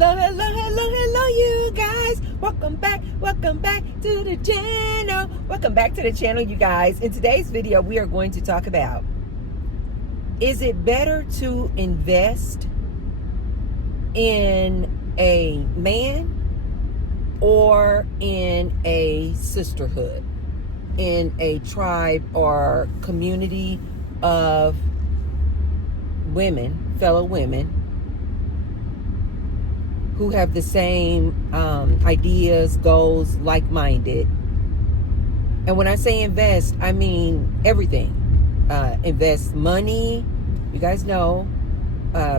Hello, you guys. Welcome back to the channel. Welcome back to the channel, you guys. In today's video, we are going to talk about, is it better to invest in a man or in a sisterhood, in a tribe or community of women, fellow women, who have the same ideas, goals, like-minded. And when I say invest, I mean everything. Invest money. You guys know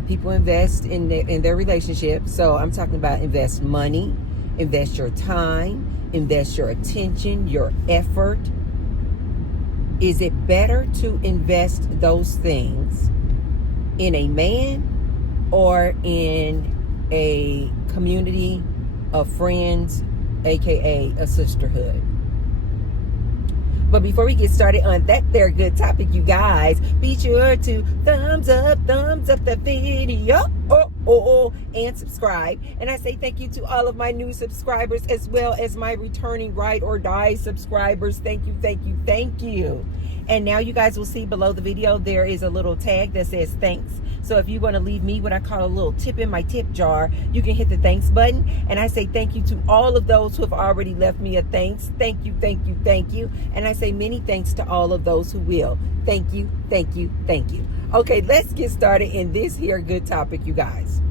people invest in their relationships. So I'm talking about invest money, invest your time, invest your attention, your effort. Is it better to invest those things in a man or in a community of friends, aka a sisterhood? But before we get started on that there good topic, you guys, be sure to thumbs up the video and subscribe. And I say thank you to all of my new subscribers as well as my returning ride or die subscribers. Thank you. And now you guys will see below the video there is a little tag that says thanks. So if you want to leave me what I call a little tip in my tip jar, you can hit the thanks button. And I say thank you to all of those who have already left me a thanks. Thank you. And I say many thanks to all of those who will. Thank you. Okay, let's get started in this here good topic, you guys.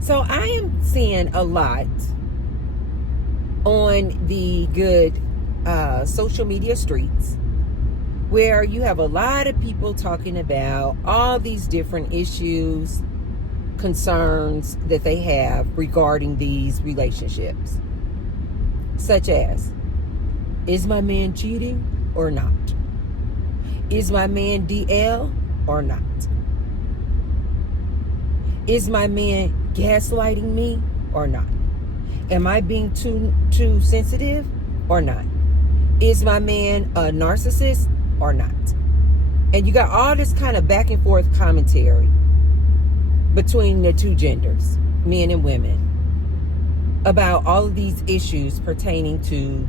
So I am seeing a lot on the good social media streets, where you have a lot of people talking about all these different issues, concerns that they have regarding these relationships, such as, is my man cheating or not? Is my man DL or not? Is my man gaslighting me or not? Am I being too sensitive or not? Is my man a narcissist or not? And you got all this kind of back and forth commentary between the two genders, men and women, about all of these issues pertaining to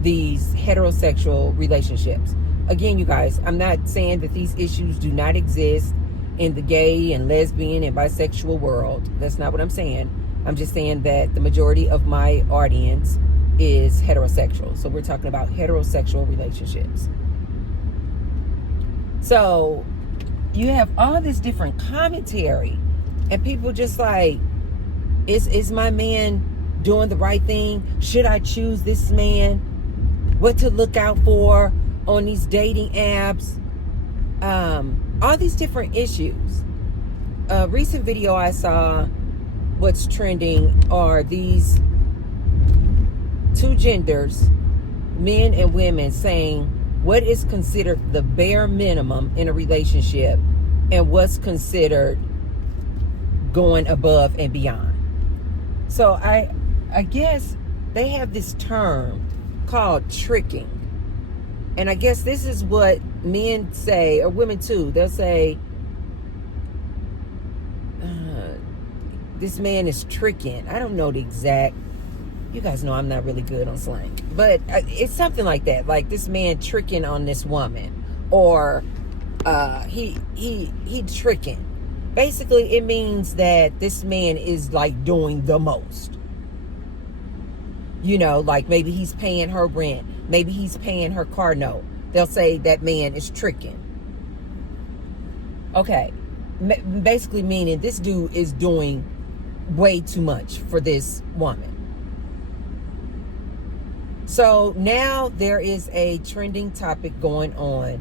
these heterosexual relationships. Again, you guys, I'm not saying that these issues do not exist in the gay and lesbian and bisexual world. That's not what I'm saying. I'm just saying that the majority of my audience is heterosexual. So we're talking about heterosexual relationships. So you have all this different commentary, and people just like, is my man doing the right thing? Should I choose this man? What to look out for on these dating apps? All these different issues. A recent video I saw, what's trending are these two genders, men and women, saying what is considered the bare minimum in a relationship and what's considered going above and beyond. So I guess they have this term called tricking. And I guess this is what men say, or women too. They'll say, this man is tricking. I don't know the exact, you guys know I'm not really good on slang, but it's something like that. Like, this man tricking on this woman, or he tricking. Basically, it means that this man is like doing the most. You know, like maybe he's paying her rent, maybe he's paying her car note. They'll say that man is tricking. Okay, basically meaning this dude is doing way too much for this woman. So now there is a trending topic going on.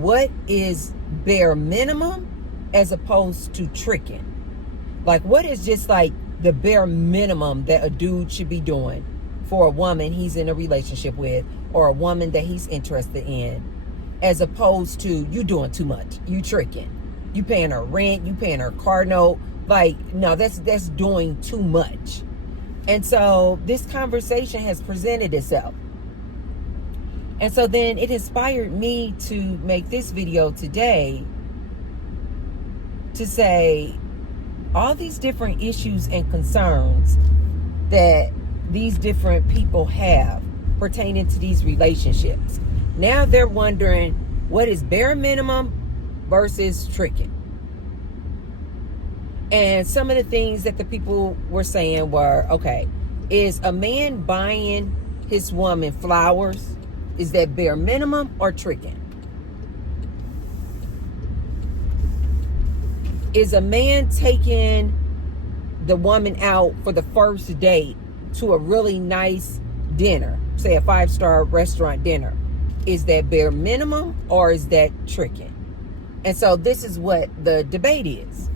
What is bare minimum as opposed to tricking? Like, what is just like the bare minimum that a dude should be doing for a woman he's in a relationship with, or a woman that he's interested in, as opposed to you doing too much, you tricking, you paying her rent, you paying her car note? Like, no, that's doing too much. And so this conversation has presented itself. And so then it inspired me to make this video today to say, all these different issues and concerns that these different people have pertaining to these relationships. Now they're wondering, what is bare minimum versus tricking? And some of the things that the people were saying were, okay, is a man buying his woman flowers, is that bare minimum or tricking? Is a man taking the woman out for the first date to a really nice dinner, say a 5-star restaurant dinner, is that bare minimum or is that tricking? And so this is what the debate is.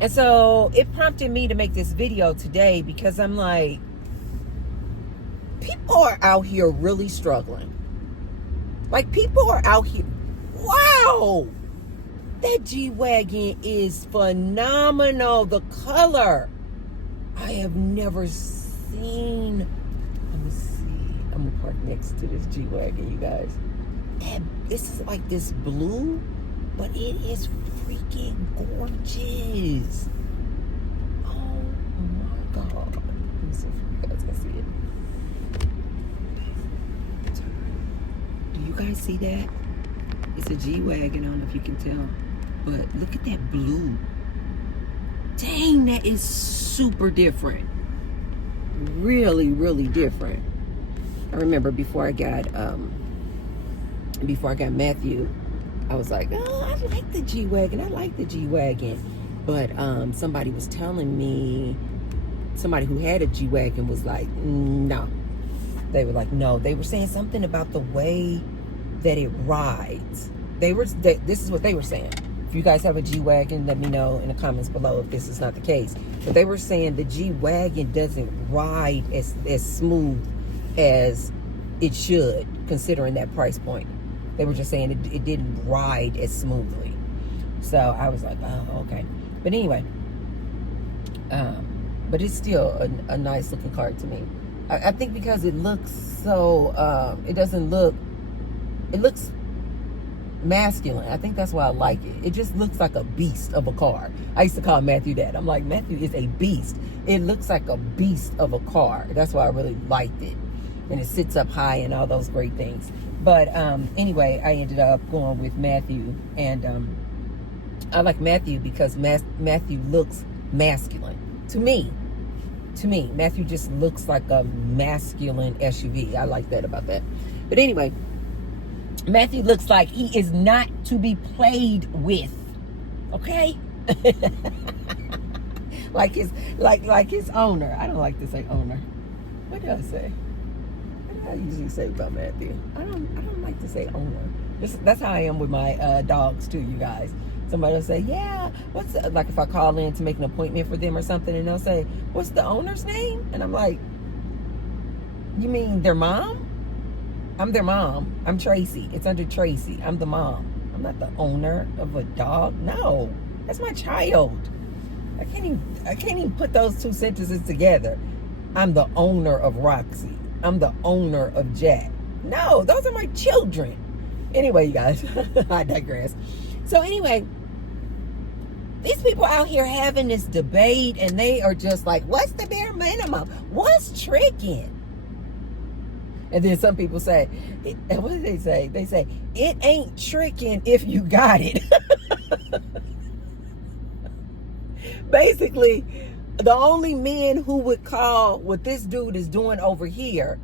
And so it prompted me to make this video today because I'm like, people are out here really struggling. Like, people are out here, wow, that G-Wagon is phenomenal. The color, I have never seen. Let me see. I'm gonna park next to this G-Wagon, you guys. This is like this blue, but it is freaking gorgeous. Oh my God. Let me see if you guys can see it. Do you guys see that? It's a G-Wagon. I don't know if you can tell, but look at that blue. Dang, that is super different. Really, really different. I remember before I got Matthew, I was like, oh, I like the G-Wagon. I like the G-Wagon. But somebody was telling me, somebody who had a G-Wagon was like, no. They were like, no. They were saying something about the way that it rides. This is what they were saying. If you guys have a G-Wagon, let me know in the comments below if this is not the case. But they were saying the G-Wagon doesn't ride as smooth as it should, considering that price point. They were just saying it didn't ride as smoothly. So I was like, oh, okay. But anyway, but it's still a nice looking car to me. I think because it looks so, it looks masculine. I think that's why I like it. It just looks like a beast of a car. I used to call Matthew that. I'm like, Matthew is a beast. It looks like a beast of a car. That's why I really liked it. And it sits up high and all those great things. But anyway, I ended up going with Matthew. And I like Matthew because Matthew looks masculine. To me, Matthew just looks like a masculine SUV. I like that about that. But anyway, Matthew looks like he is not to be played with. Okay? like his owner. I don't like to say owner. What do I say? What do I usually say about Matthew? I don't like to say owner. That's how I am with my dogs too, you guys. Somebody will say, yeah, like if I call in to make an appointment for them or something, and they'll say, what's the owner's name? And I'm like, you mean their mom? I'm their mom. I'm Tracy. It's under Tracy. I'm the mom. I'm not the owner of a dog. No, that's my child. I can't even put those two sentences together. I'm the owner of Roxy. I'm the owner of Jack. No, those are my children. Anyway, you guys, I digress. So anyway, these people out here having this debate, and they are just like, what's the bare minimum? What's tricking? And then some people say, what do they say? They say, it ain't tricking if you got it. Basically, the only men who would call what this dude is doing over here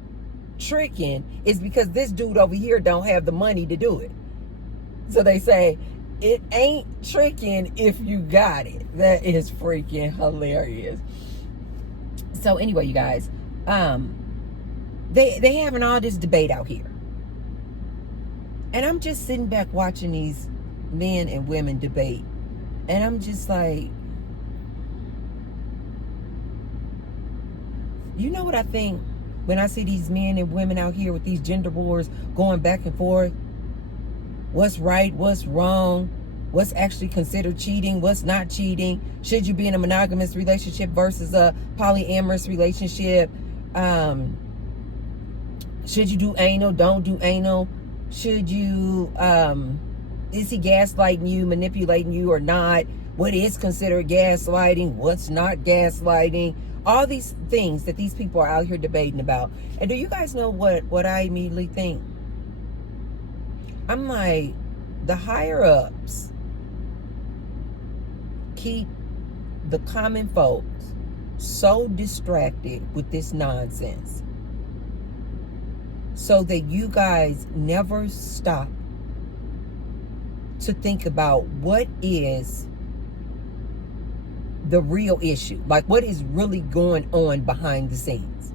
tricking is because this dude over here don't have the money to do it. So they say, it ain't tricking if you got it. That is freaking hilarious. So anyway, you guys, they having all this debate out here. And I'm just sitting back watching these men and women debate. And I'm just like, you know what I think when I see these men and women out here with these gender wars going back and forth? What's right? What's wrong? What's actually considered cheating? What's not cheating? Should you be in a monogamous relationship versus a polyamorous relationship? Should you do anal? Don't do anal? Should you, is he gaslighting you, manipulating you or not? what is considered gaslighting, what's not gaslighting, all these things that these people are out here debating about. And do you guys know what I immediately think? I'm like, the higher ups keep the common folks so distracted with this nonsense so that you guys never stop to think about what is the real issue, like what is really going on behind the scenes.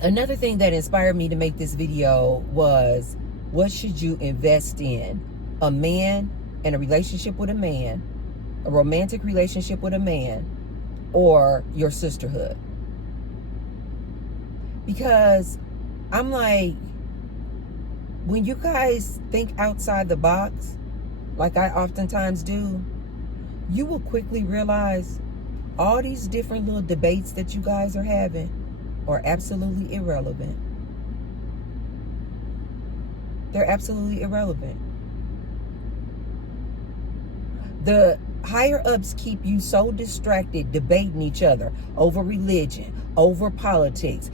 Another thing that inspired me to make this video was, what should you invest in? A man and a relationship with a man, a romantic relationship with a man, or your sisterhood? Because I'm like, when you guys think outside the box, like I oftentimes do, you will quickly realize all these different little debates that you guys are having are absolutely irrelevant. They're absolutely irrelevant. The higher ups keep you so distracted debating each other over religion, over politics,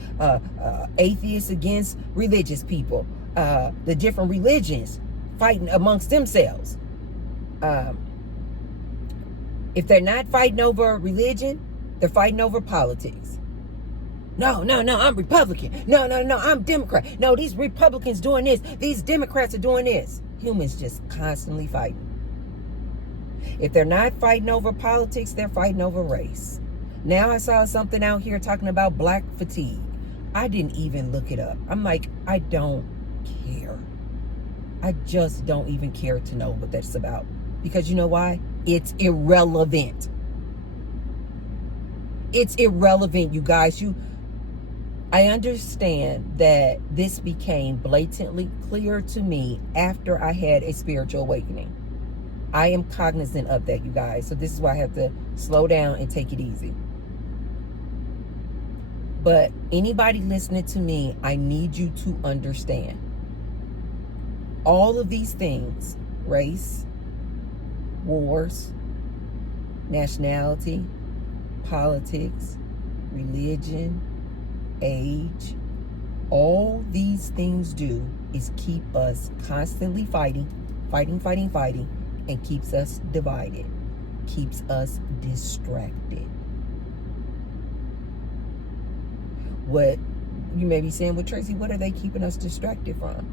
atheists against religious people, the different religions fighting amongst themselves. If they're not fighting over religion, they're fighting over politics. No, I'm Republican. No, I'm Democrat. No, these Republicans doing this. These Democrats are doing this. Humans just constantly fighting. If they're not fighting over politics, they're fighting over race. Now I saw something out here talking about black fatigue. I didn't even look it up. I'm like, I don't care. I just don't even care to know what that's about. Because you know why? It's irrelevant. It's irrelevant, you guys. I understand that this became blatantly clear to me after I had a spiritual awakening. I am cognizant of that, you guys. So this is why I have to slow down and take it easy. But anybody listening to me, I need you to understand. All of these things, race, wars, nationality, politics, religion, age, all these things do is keep us constantly fighting, and keeps us divided, keeps us distracted. What you may be saying, well, Tracy, what are they keeping us distracted from?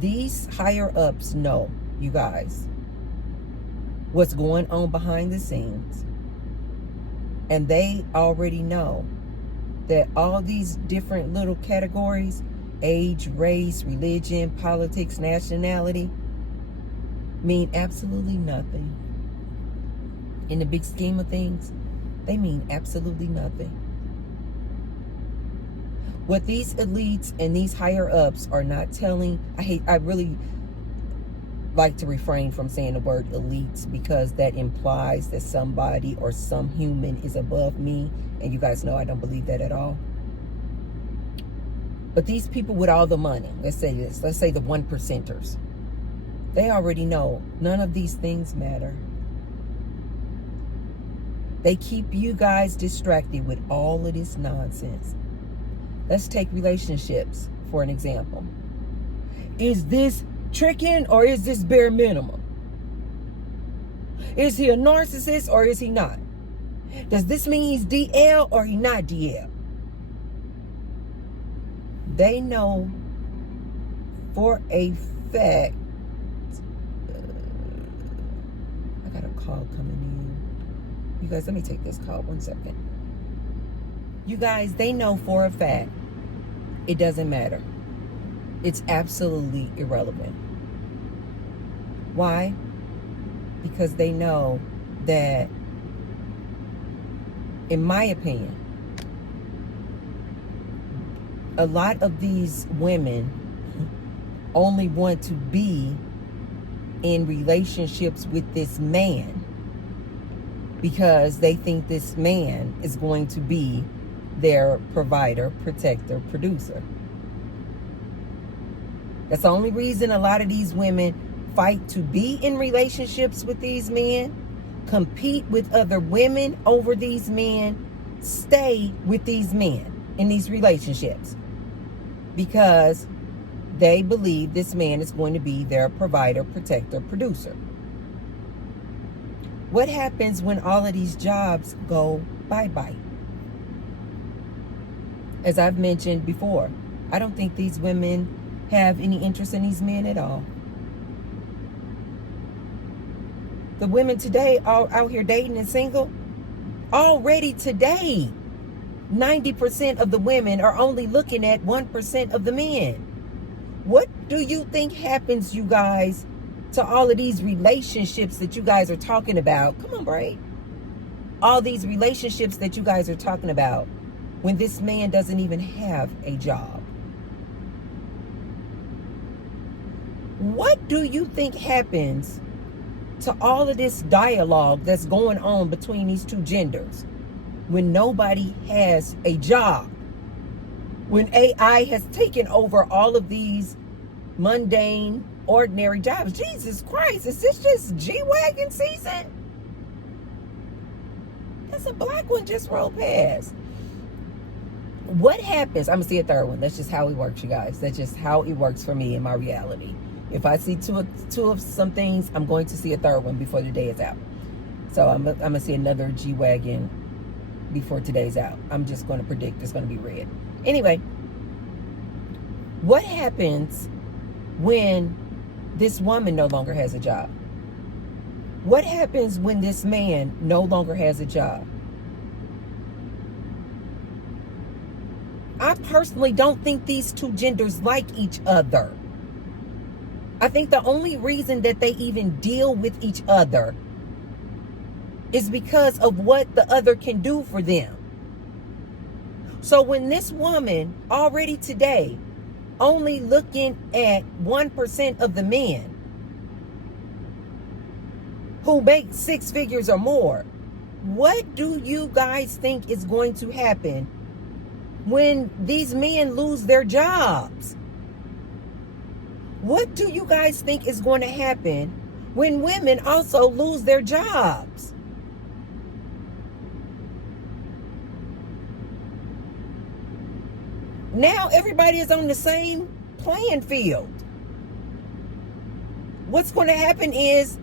These higher ups know, you guys, what's going on behind the scenes. And they already know that all these different little categories, age, race, religion, politics, nationality, mean absolutely nothing. In the big scheme of things, they mean absolutely nothing. What these elites and these higher ups are not telling, I really like to refrain from saying the word elites, because that implies that somebody or some human is above me. And you guys know I don't believe that at all. But these people with all the money, let's say this, let's say the 1%ers, they already know none of these things matter. They keep you guys distracted with all of this nonsense. Let's take relationships for an example. Is this tricking or is this bare minimum? Is he a narcissist or is he not? Does this mean he's DL or he not DL? They know for a fact. I got a call coming in. You guys, let me take this call 1 second. You guys, they know for a fact it doesn't matter. It's absolutely irrelevant. Why? Because they know that, in my opinion, a lot of these women only want to be in relationships with this man because they think this man is going to be their provider, protector, producer. That's the only reason a lot of these women fight to be in relationships with these men, compete with other women over these men, stay with these men in these relationships because they believe this man is going to be their provider, protector, producer. What happens when all of these jobs go bye-bye? As I've mentioned before, I don't think these women have any interest in these men at all. The women today are out here dating and single. Already today, 90% of the women are only looking at 1% of the men. What do you think happens, you guys, to all of these relationships that you guys are talking about? Come on, Bray. All these relationships that you guys are talking about when this man doesn't even have a job. What do you think happens to all of this dialogue that's going on between these two genders when nobody has a job? When AI has taken over all of these mundane, ordinary jobs. Jesus Christ, is this just G-Wagon season? That's a black one just rolled past. What happens? I'm going to see a third one. That's just how it works, you guys. That's just how it works for me in my reality. If I see two of some things, I'm going to see a third one before the day is out. So I'm going to see another G-Wagon before today's out. I'm just going to predict it's going to be red. Anyway, what happens when this woman no longer has a job? What happens when this man no longer has a job? I personally don't think these two genders like each other. I think the only reason that they even deal with each other is because of what the other can do for them. So when this woman already today only looking at 1% of the men who make 6 figures or more, what do you guys think is going to happen when these men lose their jobs? What do you guys think is going to happen when women also lose their jobs? Now everybody is on the same playing field. What's going to happen is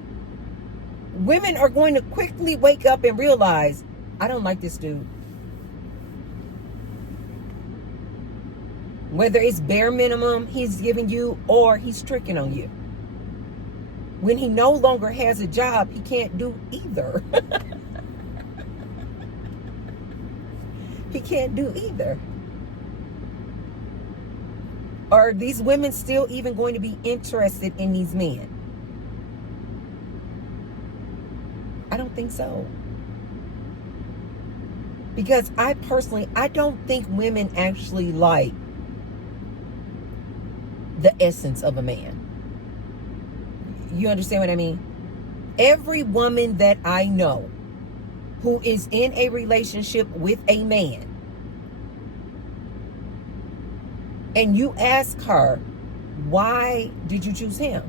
women are going to quickly wake up and realize, I don't like this dude. Whether it's bare minimum he's giving you or he's tricking on you. When he no longer has a job, he can't do either. He can't do either. Are these women still even going to be interested in these men? I don't think so. Because I don't think women actually like the essence of a man. You understand what I mean? Every woman that I know who is in a relationship with a man, and you ask her, why did you choose him?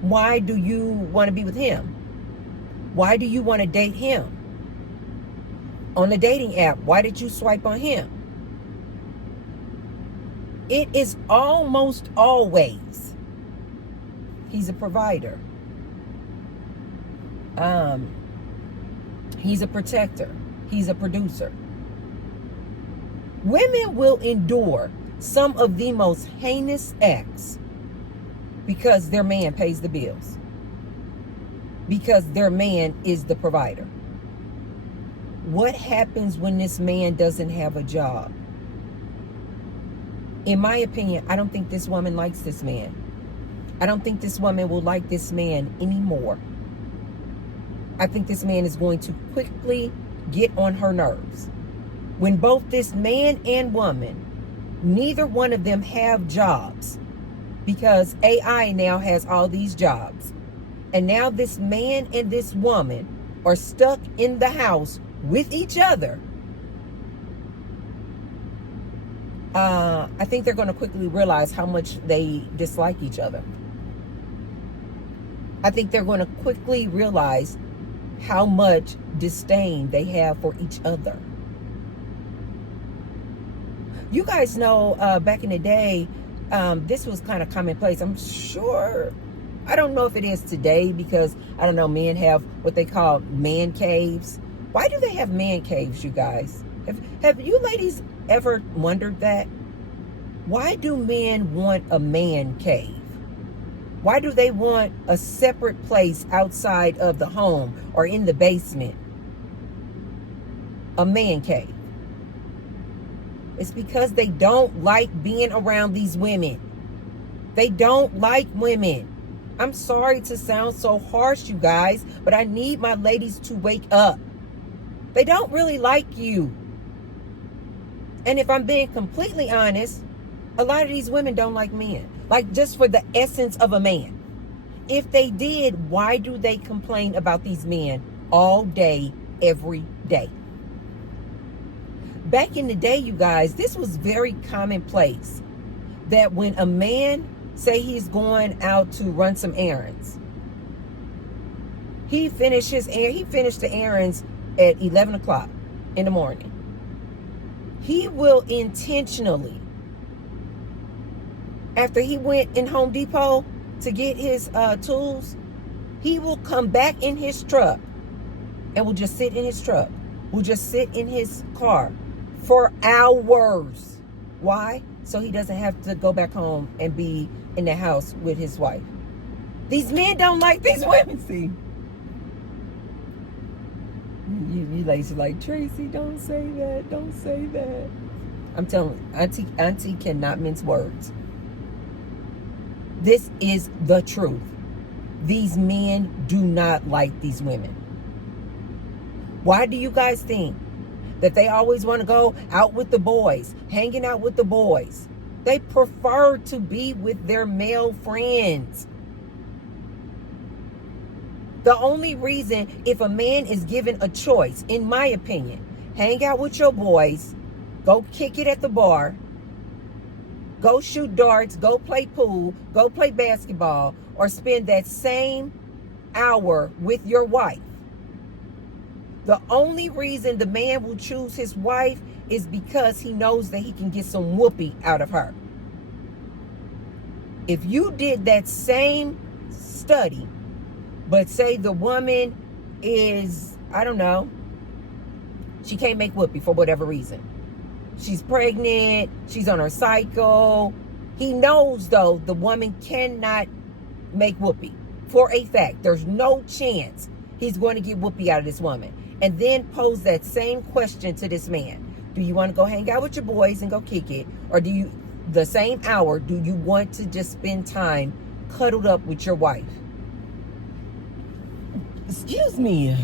Why do you want to be with him? Why do you want to date him? On the dating app, why did you swipe on him? It is almost always, he's a provider. He's a protector. He's a producer. Women will endure some of the most heinous acts because their man pays the bills. Because their man is the provider. What happens when this man doesn't have a job? In my opinion, I don't think this woman likes this man. I don't think this woman will like this man anymore. I think this man is going to quickly get on her nerves. When both this man and woman, neither one of them have jobs, because AI now has all these jobs. And now this man and this woman are stuck in the house with each other. I think they're going to quickly realize how much they dislike each other. I think they're going to quickly realize how much disdain they have for each other. You guys know, back in the day, this was kind of commonplace. I'm sure, I don't know if it is today, because I don't know, men have what they call man caves. Why do they have man caves, you guys? Have you ladies ever wondered that? Why do men want a man cave? Why do they want a separate place outside of the home or in the basement? A man cave. It's because they don't like being around these women. They don't like women. I'm sorry to sound so harsh, you guys, but I need my ladies to wake up. They don't really like you. And if I'm being completely honest, a lot of these women don't like men. Like, just for the essence of a man. If they did, why do they complain about these men all day, every day? Back in the day, you guys, this was very commonplace. That when a man, say he's going out to run some errands, he finished the errands at 11 o'clock in the morning. He will intentionally, after he went in Home Depot to get his tools, he will come back in his truck and will just sit in his truck. Will just sit in his car for hours. Why? So he doesn't have to go back home and be in the house with his wife. These men don't like these women. See, you ladies are like, Tracy, don't say that. Don't say that. I'm telling you, Auntie cannot mince words. This is the truth. These men do not like these women. Why do you guys think that they always want to go out with the boys, hanging out with the boys? They prefer to be with their male friends. The only reason, if a man is given a choice, in my opinion, hang out with your boys, go kick it at the bar, go shoot darts, go play pool, go play basketball, or spend that same hour with your wife. The only reason the man will choose his wife is because he knows that he can get some whoopee out of her. If you did that same study, but say the woman is, I don't know, she can't make whoopee for whatever reason. She's pregnant, she's on her cycle. He knows, though, the woman cannot make whoopee. For a fact, there's no chance he's going to get whoopee out of this woman. And then pose that same question to this man. Do you want to go hang out with your boys and go kick it? Or do you, the same hour, do you want to just spend time cuddled up with your wife? Excuse me.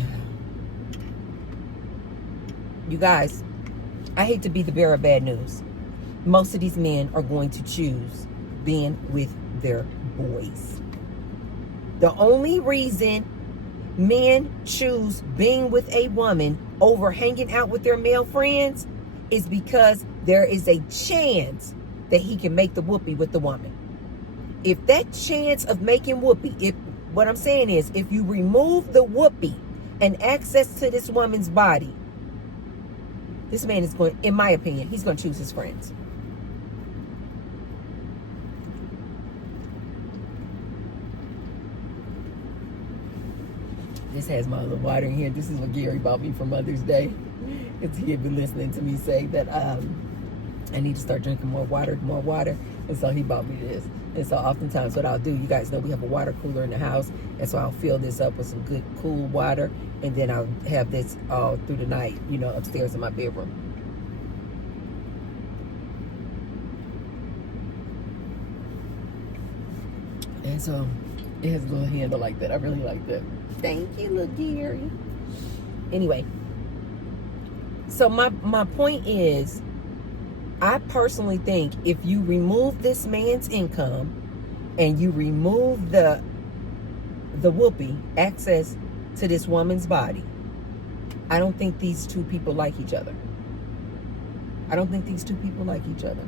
You guys, I hate to be the bearer of bad news. Most of these men are going to choose being with their boys. The only reason men choose being with a woman over hanging out with their male friends is because there is a chance that he can make the whoopee with the woman. If that chance of making whoopee, what I'm saying is, if you remove the whoopee and access to this woman's body, this man is going, in my opinion, he's going to choose his friends. This has my little water in here. This is what Gary bought me for Mother's Day. Because he had been listening to me say that I need to start drinking more water. And so he bought me this. And so oftentimes what I'll do, you guys know we have a water cooler in the house. And so I'll fill this up with some good, cool water. And then I'll have this all through the night, you know, upstairs in my bedroom. And so it has a little handle like that. I really like that. Thank you, little Gary. Anyway, so my point is, I personally think if you remove this man's income and you remove the whoopee, access to this woman's body, I don't think these two people like each other. I don't think these two people like each other.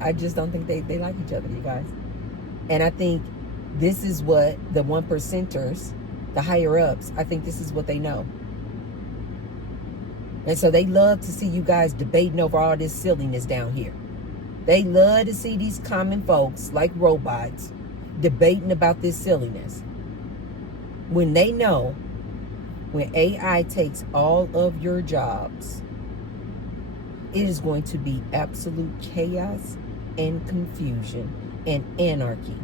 I just don't think they like each other, you guys. And I think this is what the 1%ers, the higher ups, I think this is what they know. And so they love to see you guys debating over all this silliness down here. They love to see these common folks like robots debating about this silliness. When they know when AI takes all of your jobs, it is going to be absolute chaos and confusion and anarchy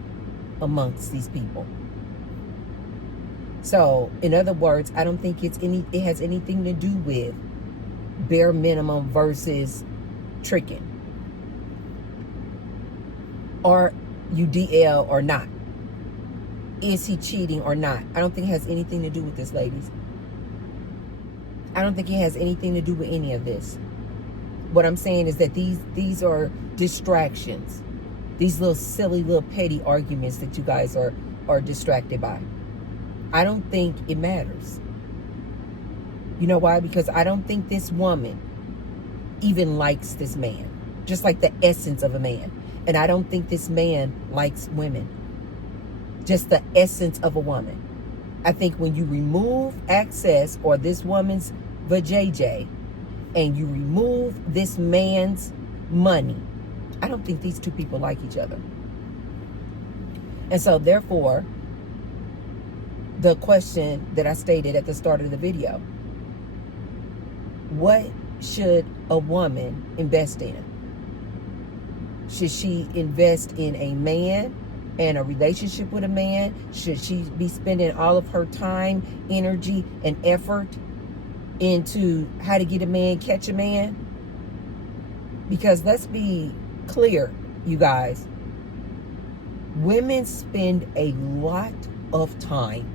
amongst these people. So, in other words, I don't think it has anything to do with bare minimum versus tricking, or UDL or not. Is he cheating or not? I don't think it has anything to do with this, ladies. I don't think it has anything to do with any of this. What I'm saying is that these are distractions. These little silly, little petty arguments that you guys are distracted by. I don't think it matters. You know why? Because I don't think this woman even likes this man. Just like the essence of a man. And I don't think this man likes women. Just the essence of a woman. I think when you remove access or this woman's vajayjay and you remove this man's money, I don't think these two people like each other. And so therefore, the question that I stated at the start of the video, what should a woman invest in? Should she invest in a man and a relationship with a man? Should she be spending all of her time, energy, and effort into how to get a man, catch a man? Because let's be clear, you guys. Women spend a lot of time.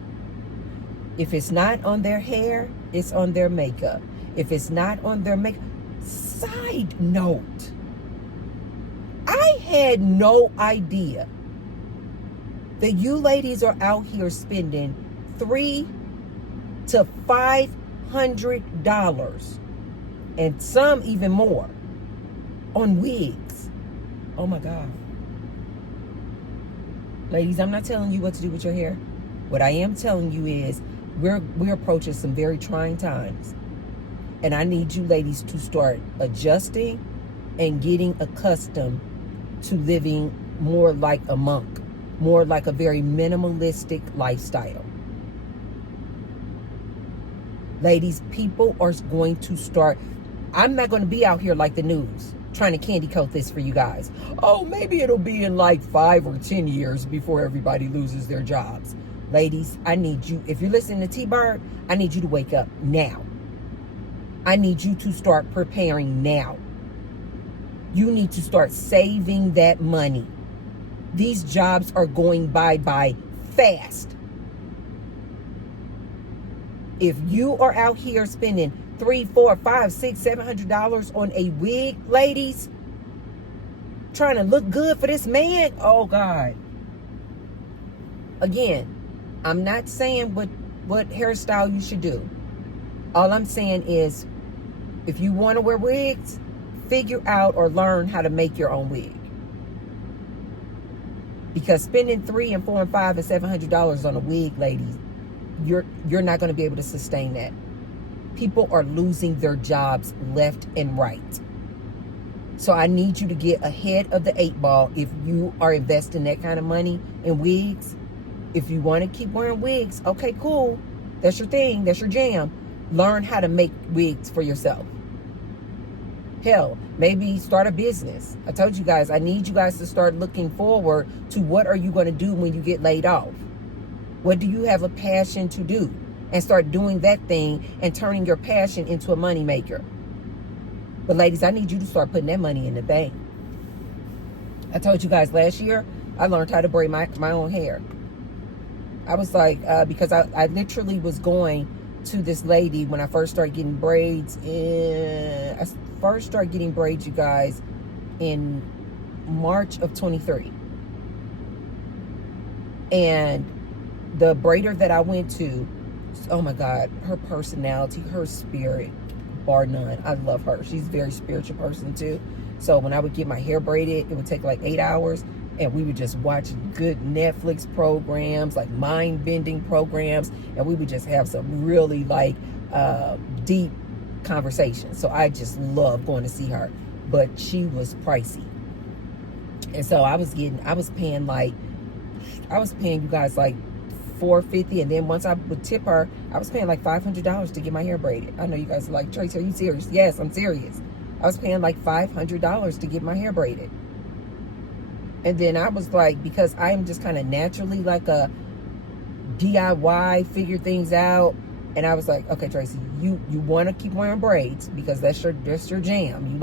If it's not on their hair, it's on their makeup. If it's not on their makeup, side note, I had no idea that you ladies are out here spending $300 to $500 and some even more on wigs. Oh my God. Ladies, I'm not telling you what to do with your hair. What I am telling you is we're approaching some very trying times. And I need you ladies to start adjusting and getting accustomed to living more like a monk, more like a very minimalistic lifestyle. Ladies, people are going to start. I'm not going to be out here like the news trying to candy coat this for you guys. Oh, maybe it'll be in like 5 or 10 years before everybody loses their jobs. Ladies, I need you, if you're listening to T-Bird, I need you to wake up now. I need you to start preparing now. You need to start saving that money. These jobs are going by fast. If you are out here spending $300, $400, $500, $600, $700 on a wig, ladies, trying to look good for this man, oh God. Again, I'm not saying what hairstyle you should do. All I'm saying is, if you want to wear wigs, figure out or learn how to make your own wig. Because spending $300 and $400 and $500 and $700 on a wig, ladies, you're not going to be able to sustain that. People are losing their jobs left and right. So I need you to get ahead of the 8 ball if you are investing that kind of money in wigs. If you want to keep wearing wigs, okay, cool. That's your thing. That's your jam. Learn how to make wigs for yourself. Hell, maybe start a business. I told you guys, I need you guys to start looking forward to what are you going to do when you get laid off. What do you have a passion to do? And start doing that thing and turning your passion into a money maker. But ladies, I need you to start putting that money in the bank. I told you guys last year, I learned how to braid my own hair. I was like, because I literally was going to this lady when I first started getting braids. I first started getting braids, you guys, in March of 23. And the braider that I went to, oh my God, her personality, her spirit, bar none. I love her. She's a very spiritual person too. So when I would get my hair braided, it would take like 8 hours. And we would just watch good Netflix programs, like mind-bending programs. And we would just have some really like deep conversations. So I just love going to see her. But she was pricey. And so I was paying you guys like $450, and then once I would tip her, I was paying like $500 to get my hair braided. I know you guys are like, Tracy, are you serious? Yes, I'm serious. I was paying like $500 to get my hair braided. And then I was like, because I am just kind of naturally like a DIY, figure things out. And I was like, okay, Tracy, you want to keep wearing braids because that's your jam. You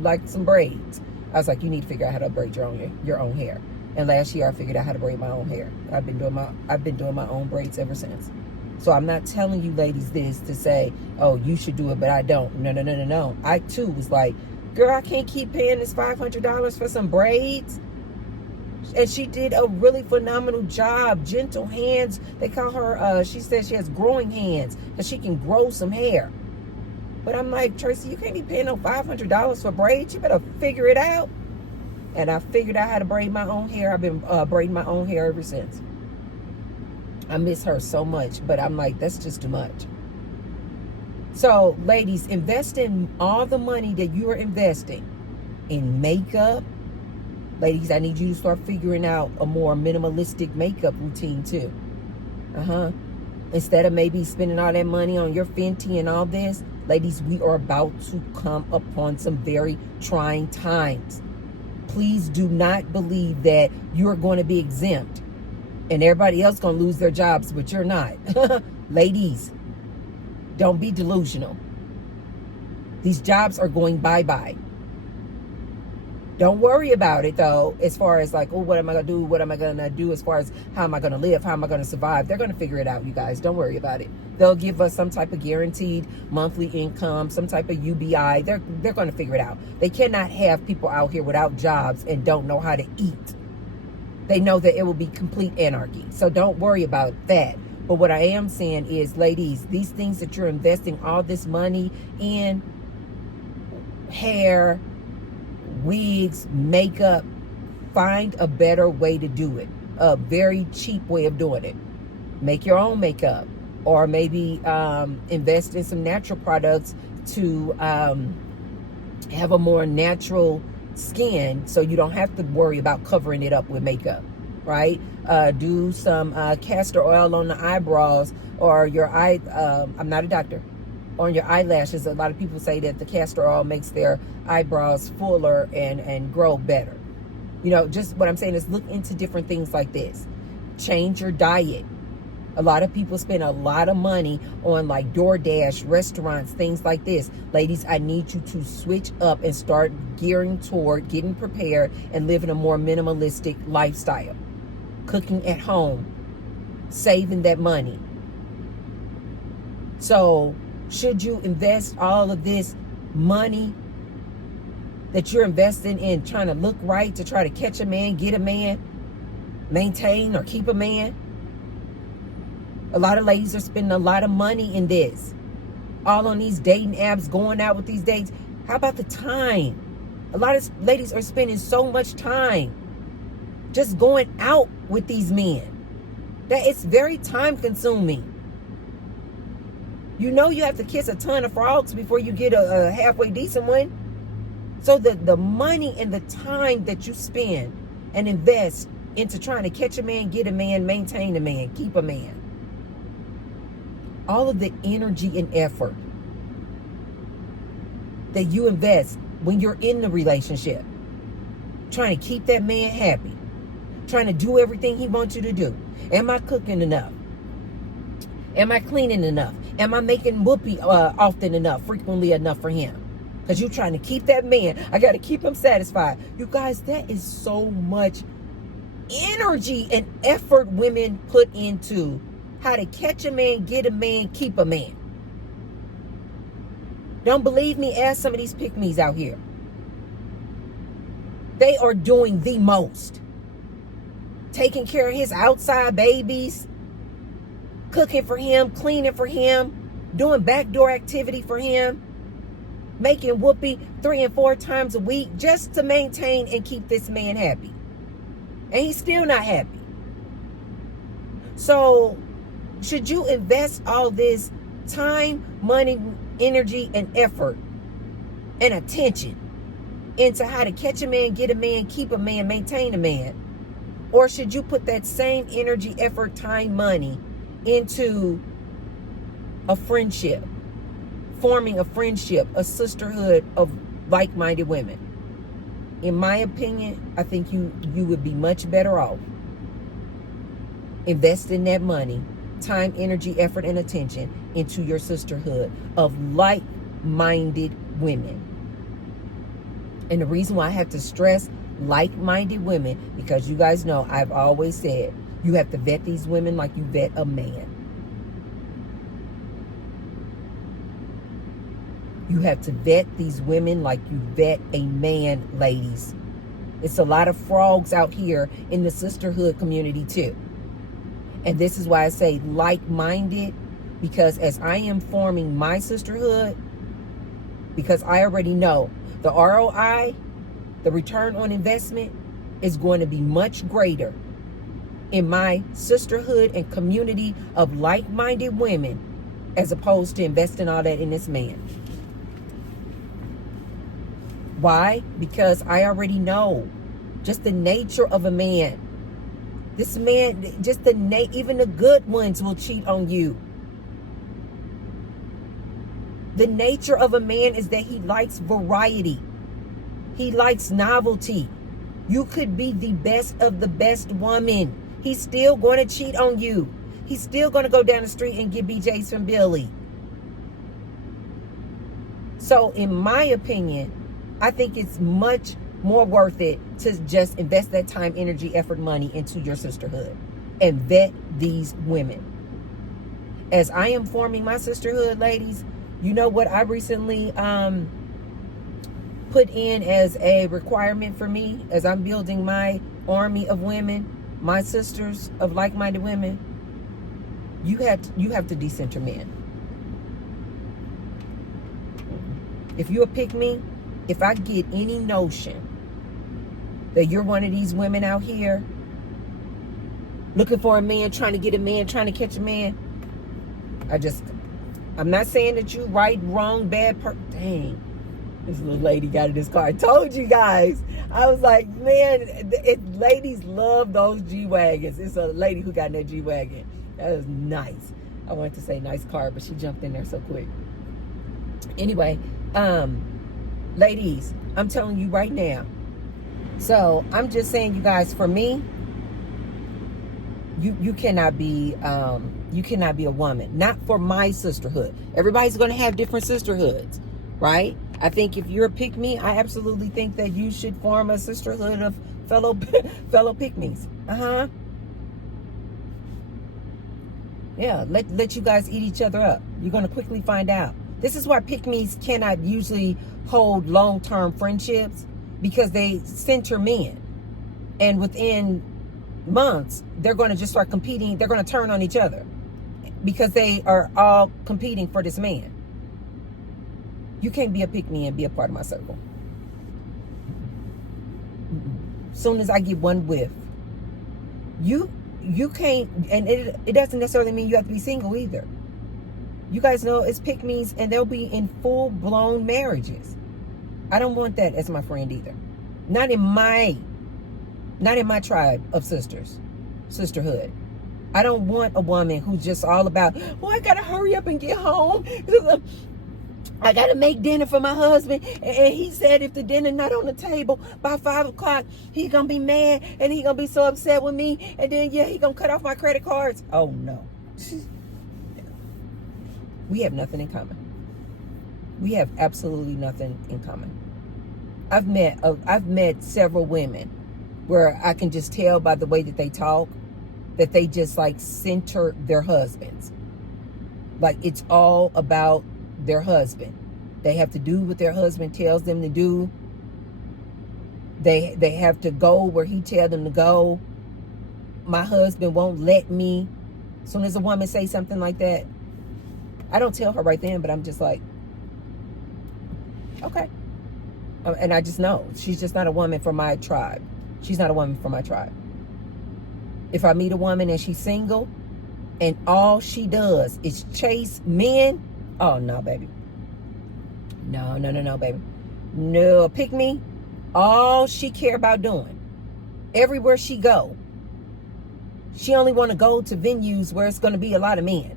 like some braids. I was like, you need to figure out how to braid your own hair. And last year I figured out how to braid my own hair. I've been doing my own braids ever since. So I'm not telling you ladies this to say, oh, you should do it, but I don't. No. I too was like, girl, I can't keep paying this $500 for some braids. And she did a really phenomenal job. Gentle hands. They call her, she said she has growing hands because she can grow some hair. But I'm like, Tracy, you can't be paying no $500 for braids. You better figure it out. And I figured out how to braid my own hair. I've been braiding my own hair ever since. I miss her so much, but I'm like, that's just too much. So, ladies, invest in all the money that you are investing in makeup. Ladies, I need you to start figuring out a more minimalistic makeup routine too. Instead of maybe spending all that money on your Fenty and all this, ladies, we are about to come upon some very trying times. Please do not believe that you're going to be exempt and everybody else going to lose their jobs, but you're not. Ladies, don't be delusional. These jobs are going bye-bye. Don't worry about it, though, as far as like, oh, what am I going to do? What am I going to do as far as how am I going to live? How am I going to survive? They're going to figure it out, you guys. Don't worry about it. They'll give us some type of guaranteed monthly income, some type of UBI. They're going to figure it out. They cannot have people out here without jobs and don't know how to eat. They know that it will be complete anarchy. So don't worry about that. But what I am saying is, ladies, these things that you're investing all this money in, hair, wigs, makeup, find a better way to do it. A very cheap way of doing it. Make your own makeup, or maybe invest in some natural products to have a more natural skin, so you don't have to worry about covering it up with makeup, right? Do some castor oil on the eyebrows or your eye. I'm not a doctor. On your eyelashes, a lot of people say that the castor oil makes their eyebrows fuller and grow better. You know, just what I'm saying is look into different things like this. Change your diet. A lot of people spend a lot of money on like DoorDash, restaurants, things like this. Ladies, I need you to switch up and start gearing toward getting prepared and living a more minimalistic lifestyle. Cooking at home, saving that money. So, should you invest all of this money that you're investing in trying to look right to try to catch a man, get a man, maintain or keep a man? A lot of ladies are spending a lot of money in this. All on these dating apps, going out with these dates. How about the time? A lot of ladies are spending so much time just going out with these men that it's very time consuming. You know you have to kiss a ton of frogs before you get a halfway decent one. So the money and the time that you spend and invest into trying to catch a man, get a man, maintain a man, keep a man. All of the energy and effort that you invest when you're in the relationship, trying to keep that man happy, trying to do everything he wants you to do. Am I cooking enough? Am I cleaning enough? Am I making whoopee often enough, frequently enough for him? Because you're trying to keep that man. I got to keep him satisfied. You guys, that is so much energy and effort women put into how to catch a man, get a man, keep a man. Don't believe me? Ask some of these pick-me's out here. They are doing the most. Taking care of his outside babies, cooking for him, cleaning for him, doing backdoor activity for him. making whoopee 3 and 4 times a week just to maintain and keep this man happy. And he's still not happy. So, should you invest all this time, money, energy, and effort and attention into how to catch a man, get a man, keep a man, maintain a man? Or should you put that same energy, effort, time, money into a friendship, forming a friendship, a sisterhood of like-minded women? In my opinion, I think you would be much better off investing that money, time, energy, effort, and attention into your sisterhood of like-minded women. And the reason why I have to stress like-minded women, because you guys know I've always said you have to vet these women like you vet a man. You have to vet these women like you vet a man, ladies. It's a lot of frogs out here in the sisterhood community too. And this is why I say like-minded, because as I am forming my sisterhood, because I already know the ROI, the return on investment, is going to be much greater in my sisterhood and community of like-minded women as opposed to investing all that in this man. Why? Because I already know just the nature of a man. This man, just even the good ones will cheat on you. The nature of a man is that he likes variety. He likes novelty. You could be the best of the best woman. He's still going to cheat on you. He's still going to go down the street and get BJs from Billy. So in my opinion, I think it's much more worth it to just invest that time, energy, effort, money into your sisterhood and vet these women. As I am forming my sisterhood, ladies, you know what I recently put in as a requirement for me as I'm building my army of women, my sisters of like-minded women? You have to decenter men. If you a pick me, if I get any notion that you're one of these women out here looking for a man, trying to get a man, trying to catch a man, I'm not saying that you right, wrong, bad, dang. This little lady got in this car. I told you guys. I was like, man, ladies love those G-Wagons. It's a lady who got in that G-Wagon. That was nice. I wanted to say nice car, but she jumped in there so quick. Anyway, ladies, I'm telling you right now. So I'm just saying, you guys, for me, you cannot be a woman. Not for my sisterhood. Everybody's going to have different sisterhoods, right? I think if you're a pick-me, I absolutely think that you should form a sisterhood of fellow pick-me's. Yeah, let you guys eat each other up. You're going to quickly find out. This is why pick-me's cannot usually hold long-term friendships, because they center men. And within months, they're going to just start competing. They're going to turn on each other because they are all competing for this man. You can't be a pick-me and be a part of my circle. Soon as I get one whiff, you can't, and it doesn't necessarily mean you have to be single either. You guys know it's pick-me's and they'll be in full-blown marriages. I don't want that as my friend either. Not in my tribe of sisterhood. I don't want a woman who's just all about, I gotta hurry up and get home. I gotta make dinner for my husband. And he said if the dinner not on the table by 5 o'clock, he's gonna be mad and he's gonna be so upset with me. And then, he gonna cut off my credit cards. Oh, no. We have nothing in common. We have absolutely nothing in common. I've met several women where I can just tell by the way that they talk that they just center their husbands. Like it's all about their husband. They have to do what their husband tells them to do. They have to go where he tells them to go. My husband won't let me. As soon as a woman says something like that, I don't tell her right then, but I'm just like, Okay. And I just know she's just not a woman for my tribe. She's not a woman for my tribe. If I meet a woman and she's single and all she does is chase men, oh no, baby. No, no, no, no, baby. No, pick me. All she care about doing, everywhere she go, she only want to go to venues where it's going to be a lot of men.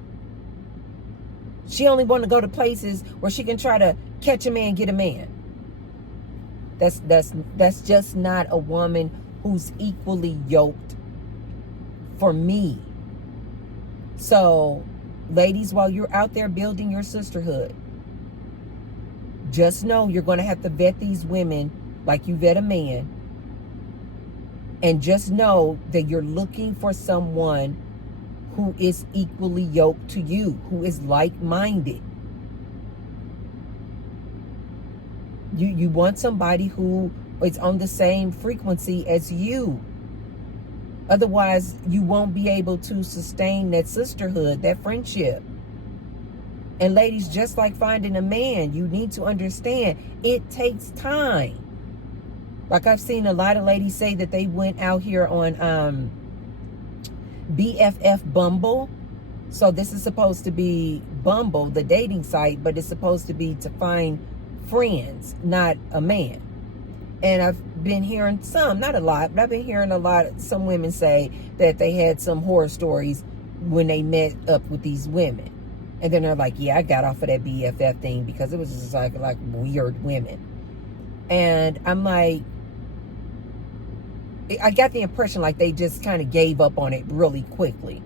She only want to go to places where she can try to catch a man, get a man. That's just not a woman who's equally yoked for me. So, ladies, while you're out there building your sisterhood, just know you're going to have to vet these women like you vet a man. And just know that you're looking for someone who is equally yoked to you, who is like-minded. You want somebody who is on the same frequency as you. Otherwise, you won't be able to sustain that sisterhood, that friendship. And ladies, just like finding a man, you need to understand it takes time. Like I've seen a lot of ladies say that they went out here on BFF Bumble. So this is supposed to be Bumble, the dating site, but it's supposed to be to find friends, not a man. And I've been hearing some, not a lot, but I've been hearing a lot, some women say that they had some horror stories when they met up with these women. And then they're like, yeah, I got off of that BFF thing because it was just like weird women. And I'm like, I got the impression like they just kind of gave up on it really quickly.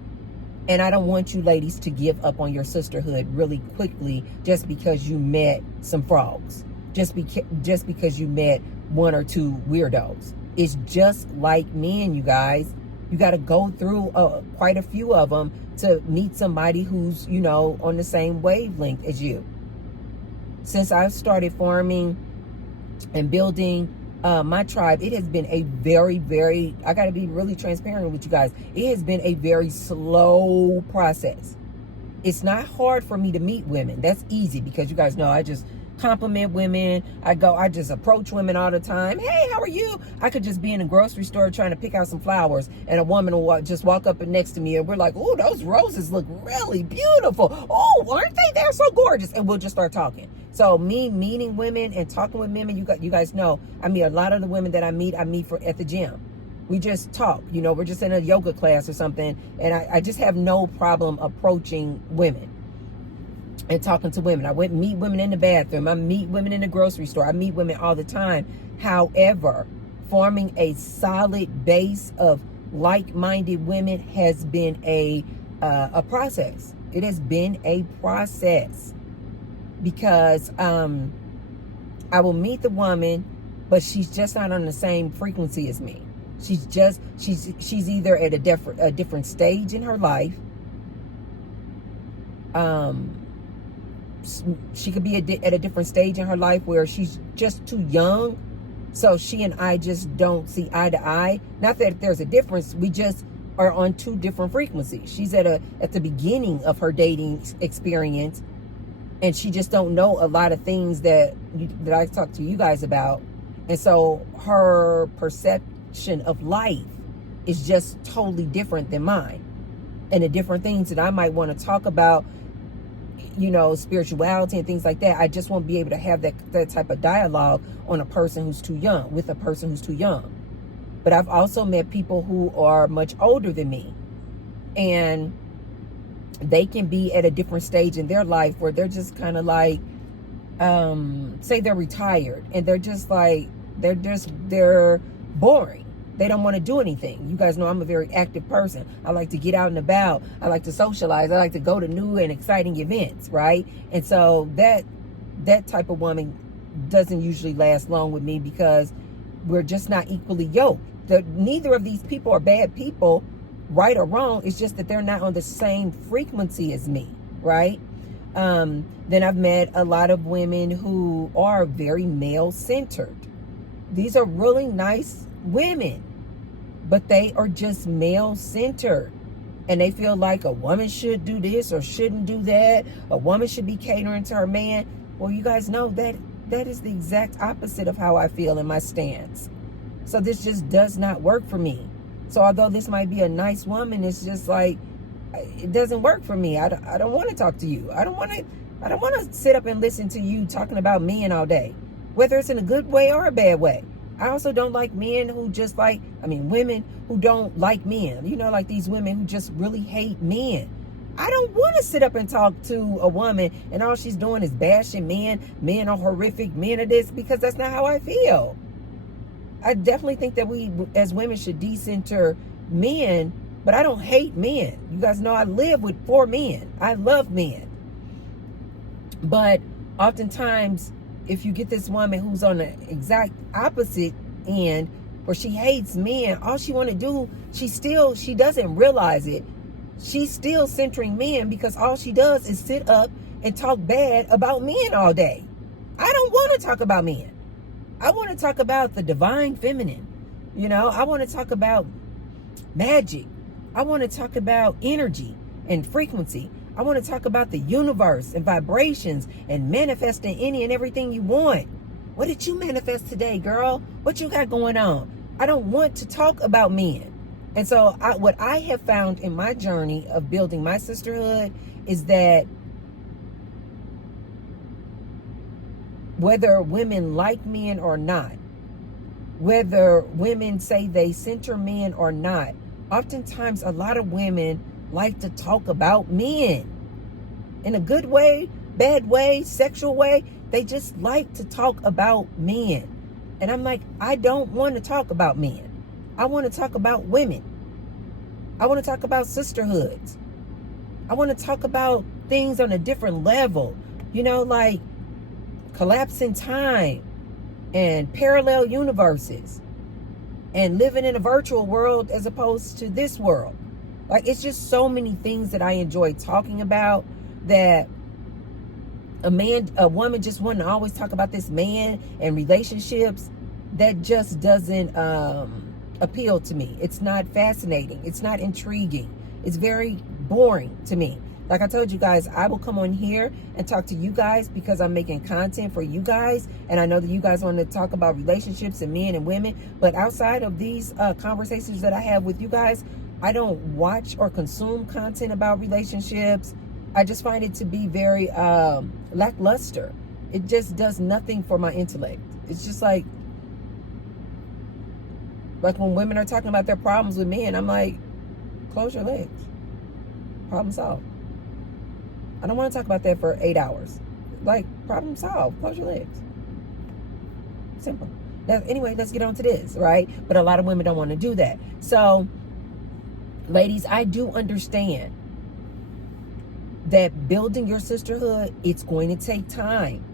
And I don't want you ladies to give up on your sisterhood really quickly just because you met some frogs. Just because you met one or two weirdos. It's just like men, you guys. You got to go through quite a few of them to meet somebody who's, you know, on the same wavelength as you. Since I've started forming and building my tribe, it has been a very, very, I got to be really transparent with you guys. It has been a very slow process. It's not hard for me to meet women. That's easy because you guys know I just compliment women. I just approach women all the time. Hey, how are you? I could just be in a grocery store trying to pick out some flowers and a woman will just walk up next to me and we're like, oh, those roses look really beautiful. Oh, aren't they? They're so gorgeous. And we'll just start talking. So me meeting women and talking with women, you guys know, I mean, a lot of the women that I meet at the gym. We just talk, you know, we're just in a yoga class or something. And I just have no problem approaching women and talking to women. I went and meet women in the bathroom. I meet women in the grocery store. I meet women all the time. However, forming a solid base of like-minded women has been a process. It has been a process because I will meet the woman, but she's just not on the same frequency as me. She's either at a different stage in her life. She could be at a different stage in her life where she's just too young. So she and I just don't see eye to eye. Not that there's a difference. We just are on two different frequencies. She's at the beginning of her dating experience. And she just don't know a lot of things that I talk to you guys about. And so her perception of life is just totally different than mine. And the different things that I might want to talk about, you know, spirituality and things like that, I just won't be able to have that type of dialogue on a person who's too young, with a person who's too young. But I've also met people who are much older than me. And they can be at a different stage in their life where they're just kind of like, say they're retired and they're just like, they're boring. They don't want to do anything. You guys know I'm a very active person. I like to get out and about. I like to socialize. I like to go to new and exciting events, right? And so that type of woman doesn't usually last long with me because we're just not equally yoked. Neither of these people are bad people, right or wrong. It's just that they're not on the same frequency as me, right? Then I've met a lot of women who are very male-centered. These are really nice women, but they are just male-centered. And they feel like a woman should do this or shouldn't do that. A woman should be catering to her man. Well, you guys know that that is the exact opposite of how I feel in my stance. So this just does not work for me. So although this might be a nice woman, it's just like, it doesn't work for me. I don't want to talk to you. I don't want to sit up and listen to you talking about men all day, whether it's in a good way or a bad way. I also don't like men who just like, women who don't like men. You know, like these women who just really hate men. I don't want to sit up and talk to a woman and all she's doing is bashing men. Men are horrific. Men are this, because that's not how I feel. I definitely think that we as women should decenter men, but I don't hate men. You guys know I live with 4 men. I love men. But oftentimes, if you get this woman who's on the exact opposite end, where she hates men, all she want to do, she doesn't realize it. She's still centering men, because all she does is sit up and talk bad about men all day. I don't want to talk about men. I want to talk about the divine feminine. You know, I want to talk about magic. I want to talk about energy and frequency. I want to talk about the universe and vibrations and manifesting any and everything you want. What did you manifest today, girl? What you got going on? I don't want to talk about men. And so what I have found in my journey of building my sisterhood is that whether women like men or not, whether women say they center men or not, oftentimes a lot of women like to talk about men in a good way, bad way, sexual way. They just like to talk about men. And I'm like, I don't want to talk about men. I want to talk about women. I want to talk about sisterhoods. I want to talk about things on a different level, you know, like collapsing time and parallel universes and living in a virtual world as opposed to this world. Like, it's just so many things that I enjoy talking about, that a woman just wanting to always talk about this man and relationships. That just doesn't appeal to me. It's not fascinating. It's not intriguing. It's very boring to me. Like I told you guys, I will come on here and talk to you guys because I'm making content for you guys. And I know that you guys want to talk about relationships and men and women. But outside of these conversations that I have with you guys, I don't watch or consume content about relationships. I just find it to be very lackluster. It just does nothing for my intellect. It's just like when women are talking about their problems with men, I'm like, close your legs. Problem solved. I don't want to talk about that for 8 hours. Like, problem solved. Close your legs. Simple. Now, anyway, let's get on to this, right? But a lot of women don't want to do that. So, ladies, I do understand that building your sisterhood, it's going to take time.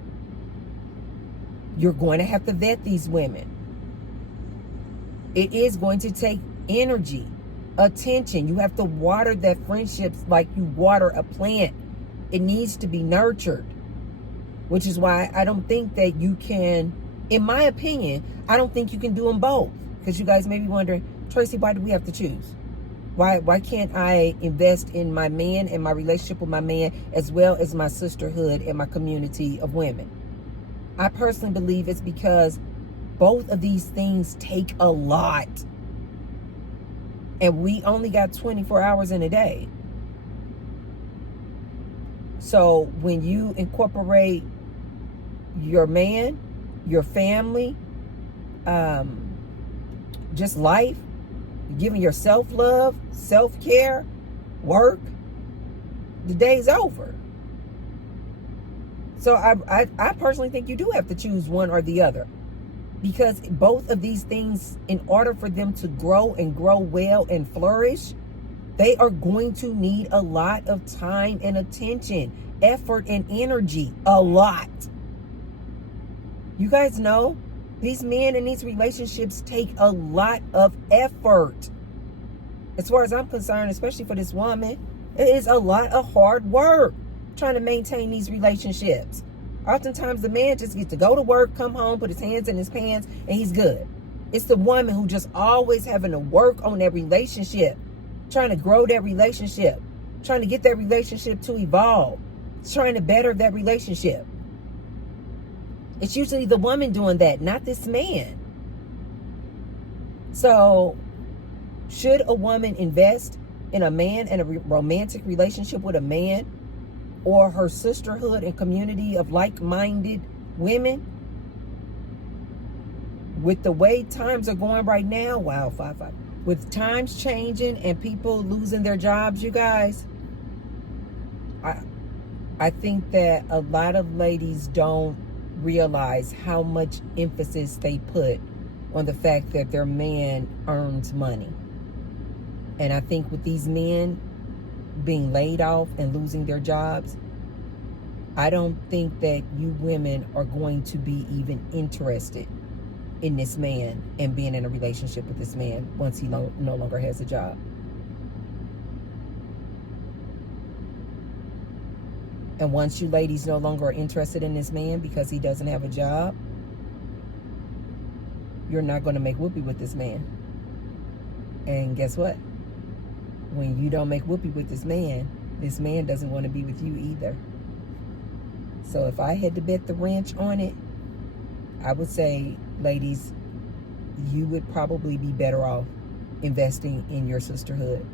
You're going to have to vet these women. It is going to take energy, attention. You have to water that friendships like you water a plant. It needs to be nurtured, which is why I don't think that you can, in my opinion, I don't think you can do them both. Because you guys may be wondering, Tracy, why do we have to choose? Why can't I invest in my man and my relationship with my man as well as my sisterhood and my community of women? I personally believe it's because both of these things take a lot. And we only got 24 hours in a day. So when you incorporate your man, your family, just life, giving yourself love, self-care, work, the day's over. So I personally think you do have to choose one or the other, because both of these things, in order for them to grow and grow well and flourish, they are going to need a lot of time and attention, effort and energy, a lot. You guys know these men in these relationships take a lot of effort. As far as I'm concerned, especially for this woman, it is a lot of hard work trying to maintain these relationships. Oftentimes the man just gets to go to work, come home, put his hands in his pants, and he's good. It's the woman who just always having to work on that relationship, trying to grow that relationship, trying to get that relationship to evolve, trying to better that relationship. It's usually the woman doing that, not this man. So, should a woman invest in a man and a romantic relationship with a man, or her sisterhood and community of like-minded women? With the way times are going right now, wow, 5-5. With times changing and people losing their jobs, you guys, I think that a lot of ladies don't realize how much emphasis they put on the fact that their man earns money. And I think with these men being laid off and losing their jobs, I don't think that you women are going to be even interested in this man and being in a relationship with this man once he no longer has a job. And once you ladies no longer are interested in this man because he doesn't have a job, you're not going to make whoopee with this man. And guess what? When you don't make whoopee with this man doesn't want to be with you either. So if I had to bet the ranch on it, I would say, ladies, you would probably be better off investing in your sisterhood.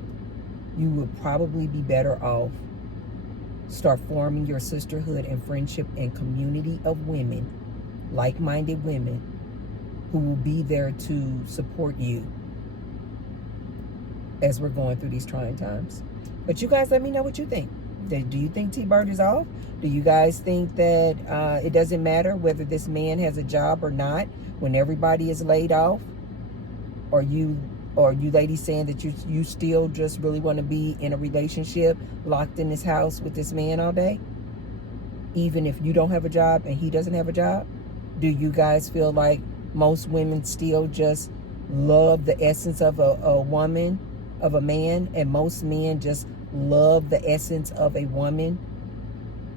You would probably be better off start forming your sisterhood and friendship and community of women, like-minded women, who will be there to support you as we're going through these trying times. But you guys, let me know what you think. Do you think T-Bird is off? Do you guys think that it doesn't matter whether this man has a job or not when everybody is laid off? Or you ladies saying that you still just really want to be in a relationship locked in this house with this man all day, even if you don't have a job and he doesn't have a job? Do you guys feel like most women still just love the essence of a woman, of a man, and most men just love the essence of a woman,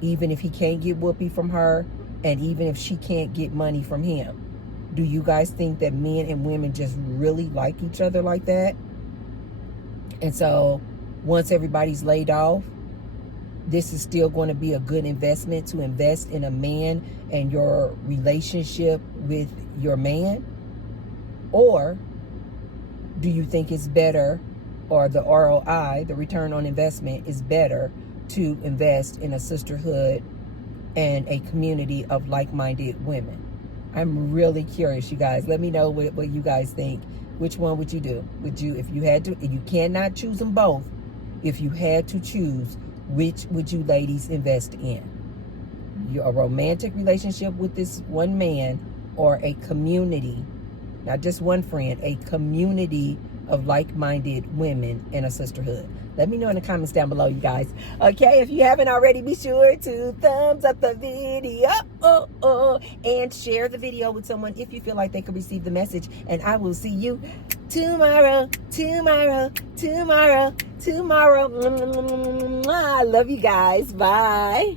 even if he can't get whoopee from her and even if she can't get money from him? Do you guys think that men and women just really like each other like that? And so once everybody's laid off, this is still going to be a good investment to invest in a man and your relationship with your man? Or do you think it's better, or the ROI, the return on investment, is better to invest in a sisterhood and a community of like-minded women? I'm really curious, you guys. Let me know what you guys think. Which one would you do? Would you, if you had to, you cannot choose them both. If you had to choose, which would you ladies invest in? A romantic relationship with this one man, or a community, not just one friend, a community of like-minded women in a sisterhood? Let me know in the comments down below, you guys. Okay, if you haven't already, be sure to thumbs up the video and share the video with someone if you feel like they could receive the message. And I will see you tomorrow. I love you guys. Bye.